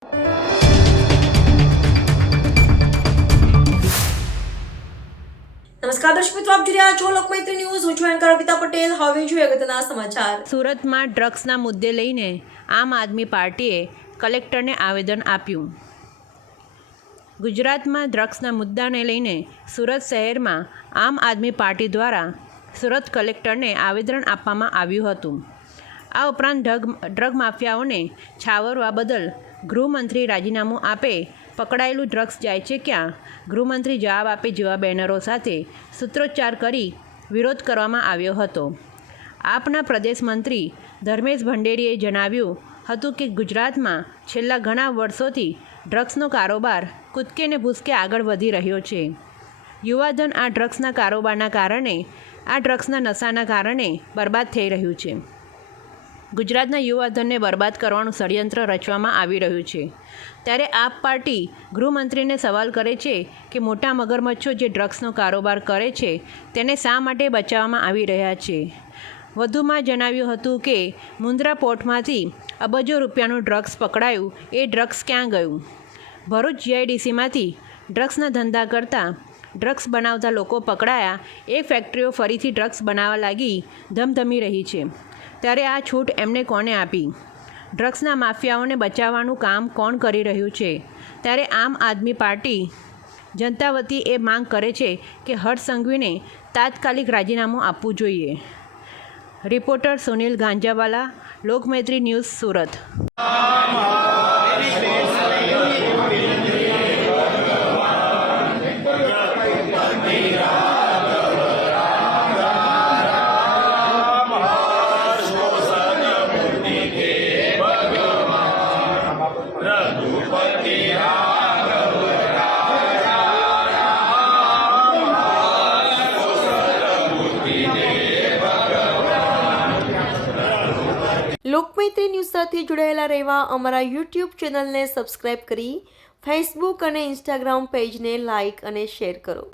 નમસ્કાર દર્શક મિત્રો, આપ જોઈ રહ્યા છો લોકમૈત્રી ન્યૂઝ. હું છું એન્કર અર્પિતા પટેલ. હવે જોઈએ અગત્યના સમાચાર. સુરતમાં ડ્રગ્સના મુદ્દે લઈને આમ આદમી પાર્ટીએ કલેક્ટરને આવેદન આપ્યું. ગુજરાતમાં ડ્રગ્સના મુદ્દાને લઈને સુરત શહેરમાં આમ આદમી પાર્ટી દ્વારા સુરત કલેક્ટરને આવેદન આપવામાં આવ્યું હતું. આ ઉપરાંત ડ્રગ માફિયાઓને છાવરવા બદલ ગૃહમંત્રી રાજીનામું આપે, પકડાયેલું ડ્રગ્સ જાય છે ક્યાં, ગૃહમંત્રી જવાબ આપે જેવા બેનરો સાથે સૂત્રોચ્ચાર કરી વિરોધ કરવામાં આવ્યો હતો. આપના પ્રદેશ મંત્રી ધર્મેશ ભંડેરીએ જણાવ્યું હતું કે ગુજરાતમાં છેલ્લા ઘણા વર્ષોથી ડ્રગ્સનો કારોબાર કૂદકે ને ભૂસકે આગળ વધી રહ્યો છે. યુવાધન આ ડ્રગ્સના કારોબારના કારણે, આ ડ્રગ્સના નશાના કારણે બરબાદ થઈ રહ્યું છે. ગુજરાતના યુવાધનને બરબાદ કરવાનું ષડયંત્ર રચવામાં આવી રહ્યું છે. ત્યારે આપ પાર્ટી ગૃહમંત્રીને સવાલ કરે છે કે મોટા મગરમચ્છો જે ડ્રગ્સનો કારોબાર કરે છે તેને શા માટે બચાવવામાં આવી રહ્યા છે. વધુમાં જણાવ્યું હતું કે મુન્દ્રા પોર્ટમાંથી અબજો રૂપિયાનું ડ્રગ્સ પકડાયું, એ ડ્રગ્સ ક્યાં ગયું. ભરૂચ જીઆઈડીસીમાંથી ડ્રગ્સના ધંધા કરતા, ડ્રગ્સ બનાવતા લોકો પકડાયા, એ ફેક્ટરીઓ ફરીથી ડ્રગ્સ બનાવવા લાગી ધમધમી રહી છે. ત્યારે આ છૂટ એમને કોને આપી? ડ્રગ્સના માફિયાઓને બચાવવાનું કામ કોણ કરી રહ્યું છે? ત્યારે આમ આદમી પાર્ટી જનતા વતી એ માંગ કરે છે કે હર્ષ સંઘવીને તાત્કાલિક રાજીનામું આપવું જોઈએ. Reporter Sunil Ganjawala, Lokmaitri news, Surat. Lokmaitri news સાથે જોડાયેલા રહેવા અમારા યુટ્યુબ ચેનલને સબસ્ક્રાઇબ કરી ફેસબુક અને ઇન્સ્ટાગ્રામ પેજને લાઇક અને શેર કરો.